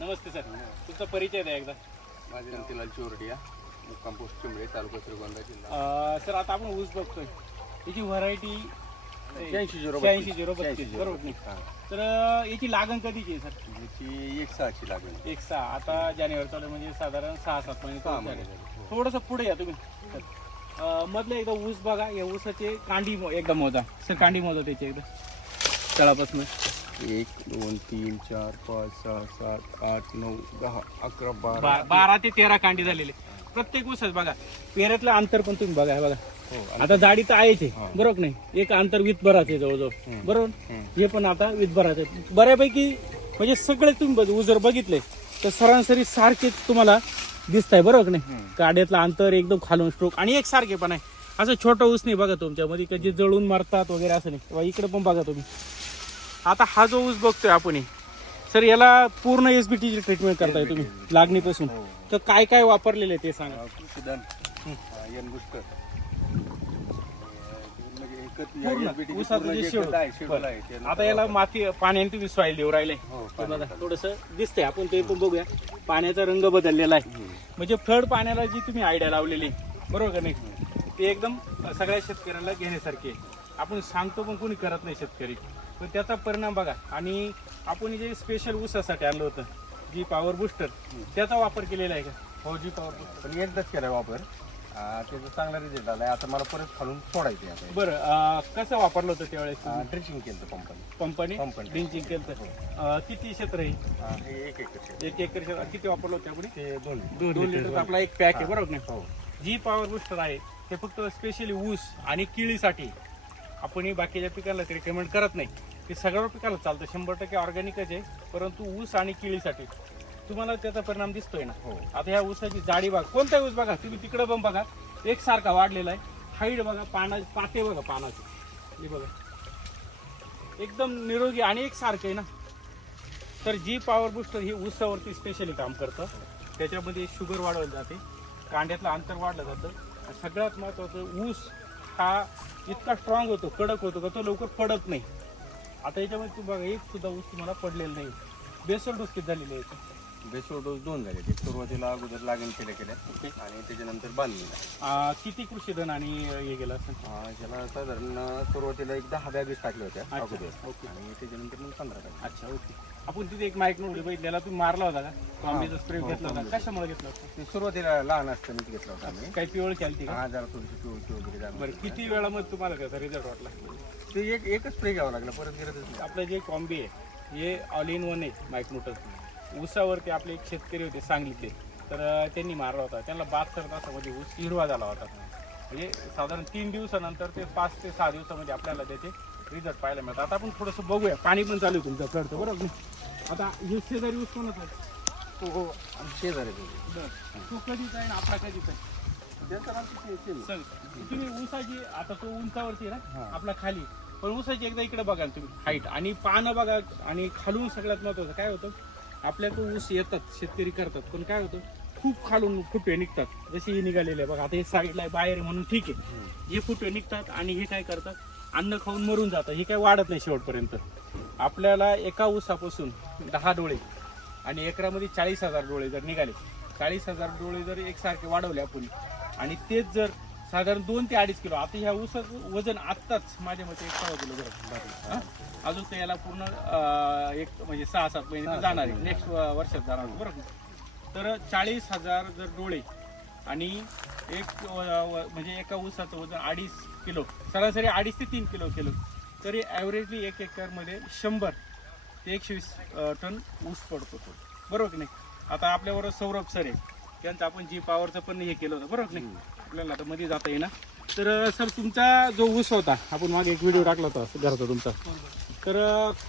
नमस्ते sir. तुमचा परिचय द्या एकदा. माझे नाव तिलाल चोरडिया. मुक्काम पोस्ट चिंबळे तालुका श्रीगोंदा जिल्हा. अं, सर आता आपण ऊस बघतोय. याची व्हरायटी शहाऐंशी झिरो शहाऐंशी झिरो बत्तीस. बरोबर नाही. तर अं, याची लागण कधीची आहे सर? याची एक सहाची लागेल एक सहा. आता जानेवारी चालू आहे, म्हणजे साधारण सहा सात महिने सहा चालू महिने. झाले. झाले. थोडंसं पुढे या तुम्ही. सर. अं, मधलं एकदा ऊस बघा. या ऊसाचे कांडी मो- एकदा मोजा. सर कांडी मोजा त्याची एकदा. तळापासून? एक दोन तीन चार पाच सहा सात आठ नऊ दहा अकरा बारा. बा- बारा ते तेरा कांडी झालेले. प्रत्येक ऊसच बघा पेऱ्यातलं अंतर पण तुम्ही बघा हे बघा. हो आता जाडी तर आहेच आहे हा. बरोबर नाही? एक अंतर वितभराचे आहे जवळजवळ. बरोबर? हम्म. हे पण आता वितभराचे आहे. बऱ्यापैकी म्हणजे सगळे तुम्ही बघ- जर बघितले तर सरासरी सारखेच तुम्हाला दिसत आहे बरोबर का नाही? काड्यातलं अंतर एकदम खालून स्ट्रोक आणि एक सारखे पण आहे. असं छोटं ऊस नाही बघा तुमच्यामध्ये का जे जळून मारतात वगैरे असं नाही. किंवा इकडे पण बघा तुम्ही. आता हा जो ऊस बघतोय आपण सर याला पूर्ण एस बी टीची ट्रीटमेंट करताय तुम्ही लागणीपासून. हो. तर काय काय वापरलेले आहे ते सांगा आता याला माती पाण्याने तुम्ही सॉईल देऊ राहिले. हो, थोडस दिसतंय आपण ते पण बघूया. पाण्याचा रंग बदललेला आहे. म्हणजे फ्लड पाण्याला जी तुम्ही आयडिया लावलेली बरोबर का नाही? ते एकदम सगळ्या शेतकऱ्यांना घेण्यासारखी आहे. आपण सांगतो पण कोणी करत नाही शेतकरी. पण त्याचा परिणाम बघा. आणि आपण जे स्पेशल ऊसासाठी आणलं होतं जी पॉवर बुस्टर त्याचा वापर केलेला आहे का? हो जी पॉवर बुस्टर पण एकदाच केलाय वापर. आ, त्याचा चांगला रिझल्ट आलाय. आता मला परत खालून सोडायचे आता. बरं अं, कसं वापरलं होतं त्यावेळेस ट्रिचिंग केलं पंपाने कंपनी कंपनी. ड्रिंचिंग केलं तर किती क्षेत्र आहे? हे एक एक एक एकर क्षेत्र. किती वापरलं होतं ते दोन. दोन लिटर आपला एक पॅक आहे हा. बरोबर नाही? हो. जी पॉवर बुस्टर आहे ते फक्त स्पेशली ऊस आणि केळीसाठी आपण ही बाकीच्या पिकाला ते रिकमेंड करत नाही. ते सगळ्या पिकाला चालतं. शंभर टक्के ऑर्गॅनिकच आहे परंतु ऊस आणि केळीसाठी. तुम्हाला त्याचा परिणाम दिसतोय ना? हो. आता ह्या ऊसाची जाडी बघा. कोणता ऊस बघा? तुम्ही तिकडे पण बघा. एकसारखा वाढलेला आहे. हाईट बघा पाना पाते बघा पानाचे. हे बघा. एकदम निरोगी आणि एक सारखं आहे ना? तर जी पॉवर बुस्टर ही ऊसावरती स्पेशली काम करतं. त्याच्यामध्ये शुगर वाढवली जाते. कांड्यातलं अंतर वाढलं जातं. आणि सगळ्यात महत्त्वाचं ऊस हा इतका स्ट्रॉंग होतो कडक होतो का तो लवकर पडत नाही. आता याच्यामध्ये तू बघा एक सुद्धा ऊस तुम्हाला पडलेला नाही. बेसर डोस झालेली आहे. बेसोड डोस दोन झाले ते. सुरुवातीला अगोदर लागण केल्या केल्या. ओके. आणि त्याच्यानंतर आ, किती कृषीधन आणि हे गेलं असं हा, त्याला साधारण सुरुवातीला एक दहा बॅगेस टाकल्या होत्या अगोदर. ओके. आणि त्याच्यानंतर मग पंधरा टाकल्या. अच्छा ओके. आपण तिथे एक माईक नोट बघितलेला तुम्ही मारला होता का? कॉम्बीचा स्प्रे हो, घेतला होता. कॉम्बीचा. कशामुळे घेतला होता? ते सुरुवातीला लहान असतानाच घेतला होता आम्ही. काही पिवळ केली का? हा जरा थोडीशी पिवळी वगैरे. बरं किती वेळामध्ये तुम्हाला त्याचा रिझल्ट वाटला? ते एक एकच स्प्रे घ्यावा लागला परत नाही. आपलं जे कॉम्बी आहे हे ऑल इन वन आहे मायक्रोटस ऊसावरती आपले एक शेतकरी होते सांगलीतले तर त्यांनी मारला होता. त्यांना बहात्तर तासामध्ये ऊस हिरवा झाला होता. म्हणजे साधारण तीन दिवसानंतर ते पाच ते सहा दिवसामध्ये आपल्याला त्याचे रिझल्ट पाहायला मिळतात. आता आपण थोडंसं बघूया. पाणी पण चालू आहे तुमचं कळतं बरोबर ना? आता हे शेजारी ऊस आहे? हो हो शेजारी ते. कधीचा आहे आणि आपला कधीचा आहे? तुम्ही ऊसाची आता तो उंचावरती आहे ना. आपला खाली. पण ऊसाची एकदा इकडे बघा ना तुम्ही हाईट आणि पानं बघा आणि खालून सगळ्यात महत्वाचं काय होतं? आपल्या तो ऊस येतात शेतकरी करतात पण काय होतं खूप खालून फुटवे निघतात. जसे हे निघालेले आहे बघा आता हे साईडला आहे, बाहेर आहे म्हणून ठीक आहे. हे फुटवे निघतात आणि हे काय करतात अन्न खाऊन मरून जातं हे काय वाढत नाही शेवटपर्यंत. आपल्याला एका ऊसापासून दहा डोळे आणि एकरामध्ये चाळीस हजार डोळे जर निघाले चाळीस हजार डोळे जर एकसारखे वाढवले आपण आणि तेच जर साधारण दोन ते अडीच किलो. आता ह्या ऊसाचं वजन आत्ताच माझ्या मते एक सव्वा किलो भरलं. अजून तर याला पूर्ण अं, एक म्हणजे सहा सात महिने जाणार आहे. नेक्स्ट वर्षात जाणार आहे, बरोबर? तर चाळीस हजार जर डोळे आणि एक व- व- म्हणजे एका ऊसाचं वजन अडीच किलो सरासरी अडीच ते तीन किलो केलं तरी ॲव्हरेजली एक एकरमध्ये शंभर ते एकशे वीस अं, टन ऊस पडतो तो. बरोबर की नाही? आता आपल्याबरोबर सौरभ सर आहे. त्यांचं आपण जी पॉवरचं पण हे केलं होतं. बरोबर की नाही? आपल्याला आता मध्ये जाता येईना. तर सर तुमचा जो ऊस होता आपण मागे एक व्हिडिओ टाकला होता घरचा तुमचा. तर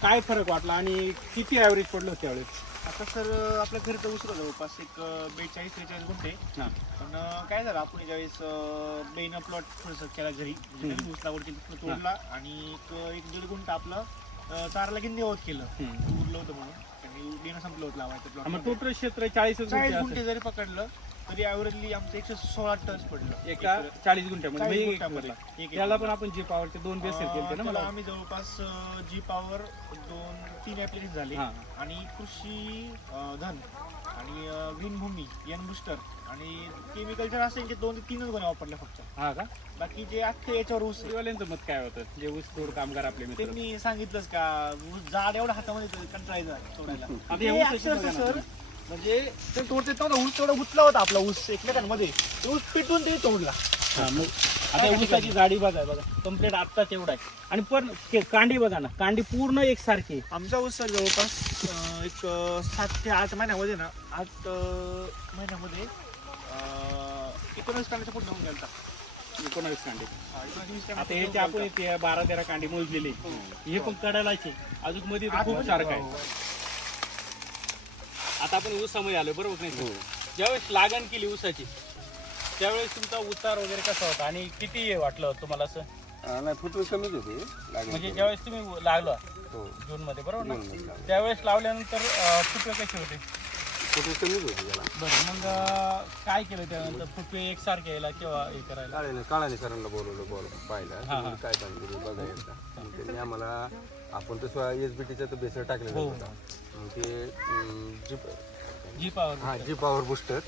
काय फरक वाटला आणि किती ॲव्हरेज पडलं होतं त्यावेळेस? आता सर आपल्या घरी तर उसरं जवळपास. एक बेचाळीस त्रेचाळीस गुंठे. हां. पण काय झालं आपण ज्यावेळेस बेन प्लॉट थोडंसं केला घरी तिथनं तोडला आणि एक एक दीड गुंठ आपलं अं, चाराला गिंदी होत केलं. उरलं होतं म्हणून. आणि बेनं संपलं होतं लावायचं प्लॉट टोटल क्षेत्र चाळीस चाळीस गुंठे जरी पकडलं तरी ॲव्हरेजली आमचं एकशे सोळा टन्स पडलं. एका चाळीस गुंठ्यामध्ये. चाळीस म्हणजे एक गुंठ्यामध्ये. एकरला. एक त्याला एकरला. पण आपण जे पॉवरचे दोन केले ना त्याला आम्ही जवळपास जी पॉवर दोन तीन ऍप्लिकेशन झाले. हा. आणि कृषी अं, धन आणि अं, ग्रीन भूमी एन बुस्टर आणि केमिकलच्या असे की दोन ते तीनच गोण्या वापरल्या फक्त. हा का? बाकी जे अख्खे याच्यावर ऊस आहे, वाल्यांचं मत काय होतं? जे ऊस तोड कामगार आपले मित्र. त्यांनी सांगितलंच का ऊस जाड एवढा हातामध्ये कंटाळायचा तोडायला. आता ते हे ऊसाची अक्षरशः बघा ना. सर म्हणजे ते तोडते तेवढा ऊस तेवढा उचला होता आपला ऊस एकमेकांमध्ये. तो ऊस पिटून ते तोडला. हा, मग आता ऊसाची जाडी बघा बघा. कंप्लीट आत्ताच एवढा आहे. आणि पण कांडी बघा ना कांडी पूर्ण एकसारखी आहे. आमचा ऊस सर जवळपास अं, एक अं, सात ते आठ महिन्यामध्ये ना आठ अं, महिन्यामध्ये अं, एकोणीस कांड्याच्या पुढे जाऊन गेलता. एकोणावीस कांडी. हा, आता याचे पुढे आपण बारा तेरा कांडी मोजलेली. हे. पण कडालाचे. अजून मध्ये तर खूप सारखं आहे. हो, हो. आता आपण ऊसामध्ये आलो बरोबर नाही? हो. ज्यावेळेस लागण केली ऊसाची त्यावेळेस तुमचा उतार वगैरे कसा होता आणि किती हे वाटलं तुम्हाला असं? हा, नाही फुटवे कमीच होते म्हणजे. ज्यावेळेस तुम्ही लागलो हो. जून मध्ये बरोबर ना? लागलं. त्यावेळेस लावल्यानंतर अं, फुटवे कसे होते? फुटवे कमीच होते त्याला बरं मग अं, काय केलं त्यानंतर? फुटवे एकसारखे यायला किंवा हे करायला? काळ्याने काळाने सरांना बोलवलं बोल पाहिलं. काय बघायचं. मग त्यांनी आम्हाला आपण तसं एस बी टीचा तर बेसर टाकलेला हो. होता. मग ते अं, जीप जी पावर हा जी पॉवर बुस्टर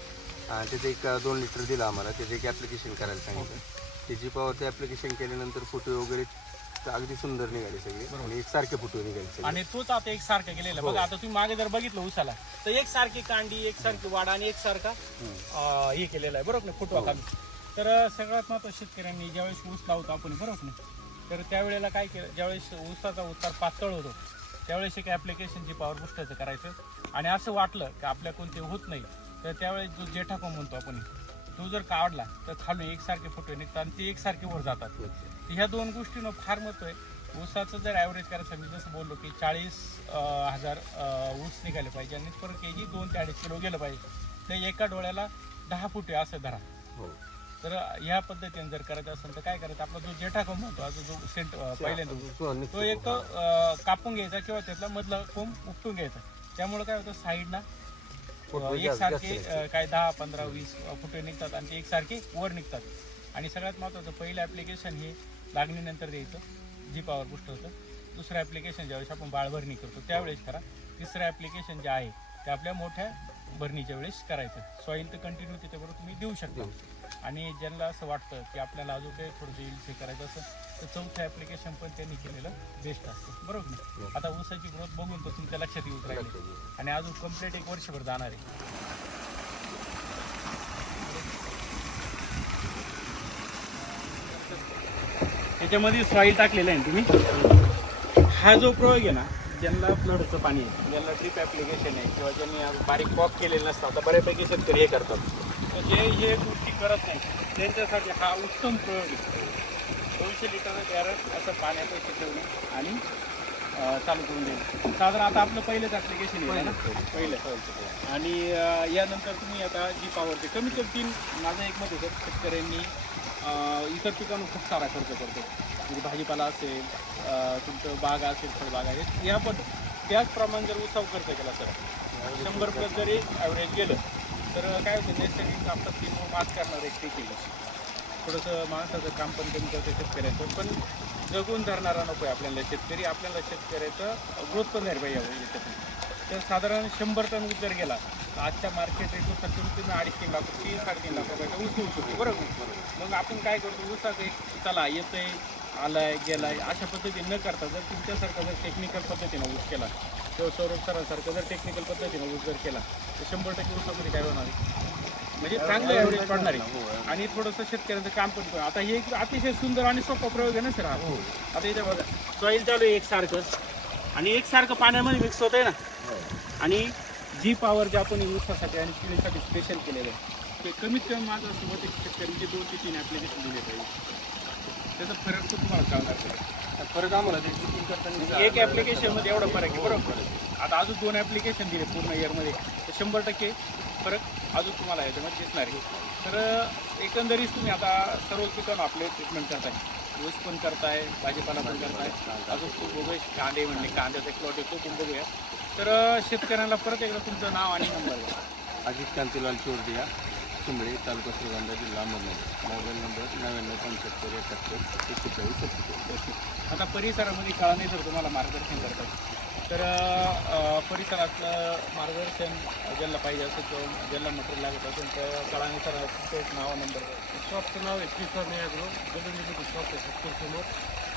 त्याचे एक दोन लिटर दिलं आम्हाला. त्याचे एक ॲप्लिकेशन करायला सांगितलं. ते जी पॉवरचे ॲप्लिकेशन केल्यानंतर फोटो वगैरे तर अगदी सुंदर निघाले सगळे. आणि एकसारखे फोटो निघाले सगळे. आणि तोच आता एक सारखं केलेला बघा आता तुम्ही मागे जर बघितलं उसाला तर एक सारखी कांडी एक सारखी वाड आणि एक सारखा अं, हे केलेला आहे. बरोबर ना? फुटवा काढून. तर अं, सगळ्यात महत्त्वाचं शेतकऱ्यांनी ज्यावेळेस ऊस लावतो आपण बरोबर ना? तर त्यावेळेला काय केलं ज्यावेळेस ऊसाचा उतार पातळ होतो त्यावेळेस एक ॲप्लिकेशनची पॉवर बुस्टरचं करायचं. आणि असं वाटलं की आपल्या कोणते होत नाही तर त्यावेळेस जो पण म्हणतो आपण तो जर काढला तर खालून एकसारखे फोटो निघतात आणि ते एकसारखे वर जातात. ह्या दोन गोष्टीनं फार महत्त्व आहे. ऊसाचं जर ॲव्हरेज करायचं मी जसं बोललो की चाळीस हजार ऊस निघाले पाहिजे आणि पर के जी दोन ते अडीच किलो गेलं पाहिजे तर एका डोळ्याला दहा फुटे असं धरा. हो. तर ह्या पद्धतीने जर करायचं असेल तर काय करायचं? आपला जो जेठा कोंब म्हणतो आता जो सेंट पहिल्यांदा तो एक. अं, कापून घ्यायचा किंवा त्यातला मधला कोंब उपटून घ्यायचा. त्यामुळे काय होतं साईडना फोटो एक जास्त- सारखे जास्त अं, काय दहा पंधरा वीस फुटे निघतात आणि ते एकसारखे वर निघतात. आणि सगळ्यात महत्त्वाचं पहिलं ॲप्लिकेशन हे लागणीनंतर द्यायचं जी पॉवर बुस्ट होतं. दुसरं ॲप्लिकेशन ज्यावेळेस आपण बाळभरणी करतो त्यावेळेस करा. तिसरं ॲप्लिकेशन जे आहे ते आपल्या मोठ्या भरणीच्या वेळेस करायचं. सॉईल तर कंटिन्यू त्याच्याबरोबर तुम्ही देऊ शकता. आणि ज्यांना असं वाटतं की आपल्याला अजून काही थोडंसं हे करायचं असं तर चौथं ॲप्लिकेशन पण त्यांनी केलेलं बेस्ट असतं. बरोबर ना? आता ऊसाची ग्रोथ बघून तर तुमच्या लक्षात येऊन राहिली. आणि अजून कंप्लीट एक वर्षभर जाणार आहे. त्याच्यामध्ये सॉईल टाकलेलं आहे तुम्ही? हा जो प्रयोग आहे ना ज्यांना फ्लडचं पाणी आहे ज्यांना ड्रिप ॲप्लिकेशन आहे किंवा ज्यांनी बारीक कॉक केलेलं नसतं आता बऱ्यापैकी शेतकरी हे करतात. जे हे गोष्टी करत नाही त्यांच्यासाठी हा उत्तम प्रयोग आहे. दोनशे लिटर कॅरट असं पाण्यापैकी ठेवणे आणि चालू करून देणे साधारण आता आपलं पहिलंच ॲप्लिकेशन आहे ना? पहिलं आणि यानंतर तुम्ही आता जी पॉवरचे कमीत कमी तीन माझं एक मत होतं शेतकऱ्यांनी इतर पिकांवर खूप सारा खर्च करतो म्हणजे भाजीपाला असेल तुमचं बाग असेल फळबाग आहे या पण त्याचप्रमाणे जर उसाव खर्च केला सर शंभर प्लस जरी ॲव्हरेज गेलं तर काय होतं नैसर्गिक आपत्ती मात करणार एक पीक येईल थोडंसं माणसाचं काम पण कमी करतं शेतकऱ्याचं पण जगून धरणारा नको आहे आपल्याला शेतकरी. आपल्याला शेतकऱ्याचं ग्रोथ पण झाली पाहिजे याच्यातून. तर साधारण शंभर टन ऊस जर गेला. तर आजच्या मार्केट रेटनुसार तुम्ही तुम्ही अडीच तीन लाख तीन साडेतीन लाख रुपयाचा ऊस होऊ शकतो. बरोबर? मग आपण काय करतो? ऊसाचं एक चला येतंय आलाय गेलाय अशा पद्धतीने न करता जर तुमच्यासारखा जर टेक्निकल पद्धतीनं ऊस केला किंवा सौरभ सरांसारखं जर टेक्निकल पद्धतीनं ऊस जर केला तर शंभर टक्के ऊसामध्ये काय होणार आहे? म्हणजे चांगलं ॲव्हरेज पडणार आहे. आणि थोडंसं शेतकऱ्यांचं काम पण आता हे एक अतिशय सुंदर आणि सोपा प्रयोग आहे ना सर हा? आता इथे बघा. सॉईल चालू आहे एकसारखं. आणि एकसारखं पाण्यामध्ये मिक्स होत आहे ना. आणि जी पॉवर जे आपण ऊसासाठी आणि पिढीसाठी स्पेशल केलेलं आहे ते कमीत कमी माझं असं मत शेतकऱ्यांचे दोन ते तीन ॲप्लिकेशन दिले पाहिजे त्याचा फरक तर तुम्हाला कळणार नाही. फरक आम्हाला ते करताना एक ॲप्लिकेशनमध्ये एवढा फरक आहे बरोबर. आता अजून दोन ॲप्लिकेशन दिले पूर्ण इयरमध्ये तर शंभर टक्के फरक अजून तुम्हाला याच्यामध्ये दिसणार आहे. तर एकंदरीत तुम्ही आता सर्व पिकांना आपले ट्रीटमेंट करताय. ऊस पण करताय भाजीपाला पण करताय. अजून खूप बघूया कांदे म्हणले कांद्याचा प्लॉट आहे तो पण बघूया तर शेतकऱ्यांना परत एकदा तुमचं नाव आणि नंबर द्या. अजित कांतीलाल चोरडिया कुंबळे तालुका श्रीगंधा जिल्हा अहमदनगर मोबाईल नंबर नव्याण्णव पंच्याहत्तर एकाहत्तर एक्केचाळीस सत्तेचाळीस. आता परिसरामध्ये कळाने जर तुम्हाला मार्गदर्शन करतात तर परिसरातलं मार्गदर्शन ज्याला पाहिजे असेल किंवा ज्याला मटेरियल लागत असेल तर कळाने सर नाव नंबर. शॉपचं नाव आहे श्रीस्वामी आग्रो गगनजिबी शॉप आहे सत्तर समोर.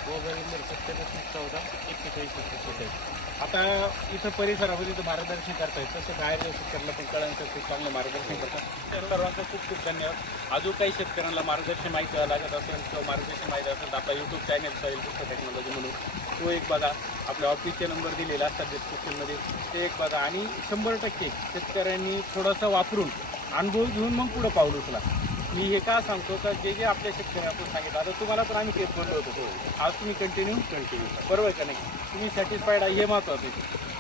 मोबाईल नंबर सत्त्याण्णव चौदा एक्केचाळीस सत्तेचाळीस आता इथं परिसरामध्ये तर मार्गदर्शन करतायत तसं बाहेर शेतकऱ्याला पण कळायचं खूप चांगलं मार्गदर्शन करतात. तर सर्वांचं खूप खूप धन्यवाद. अजून काही शेतकऱ्यांना मार्गदर्शन माहिती लागत असेल किंवा मार्गदर्शन माहिती असेल तर आपला YouTube channel soil book technology म्हणून तो एक बघा. आपल्या ऑफिसचे नंबर दिलेला असतात डिस्क्रिप्शनमध्ये ते एक बघा. आणि शंभर टक्के शेतकऱ्यांनी थोडंसं वापरून अनुभव घेऊन मग पुढं पाऊल उचला. मी हे का सांगतो का जे जे आपल्या शेतकरी आपण सांगितलं आता तुम्हाला पण आम्ही तेच म्हणलो होतो. आज तुम्ही कंटिन्यू कंटिन्यू बरोबर आहे का नाही? तुम्ही सॅटिस्फाईड आहे हे महत्त्वाचं आहे.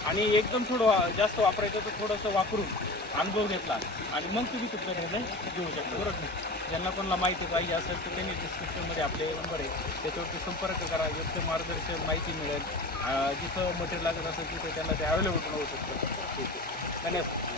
आणि एकदम थोडं जास्त वापरायचं तर थोडंसं वापरून अनुभव घेतला. आणि मग तुम्ही तुमचा निर्णय घेऊ शकता बरोबर नाही ज्यांना कोणाला माहिती पाहिजे असेल तर त्यांनी डिस्क्रिप्शनमध्ये आपले नंबर आहे. त्याच्यावरती संपर्क करा योग्य मार्गदर्शन माहिती मिळेल. जिथं मटेरियल लागत असेल तिथे त्यांना ते अवेलेबल होऊ शकतं. ठीक आहे. धन्यवाद.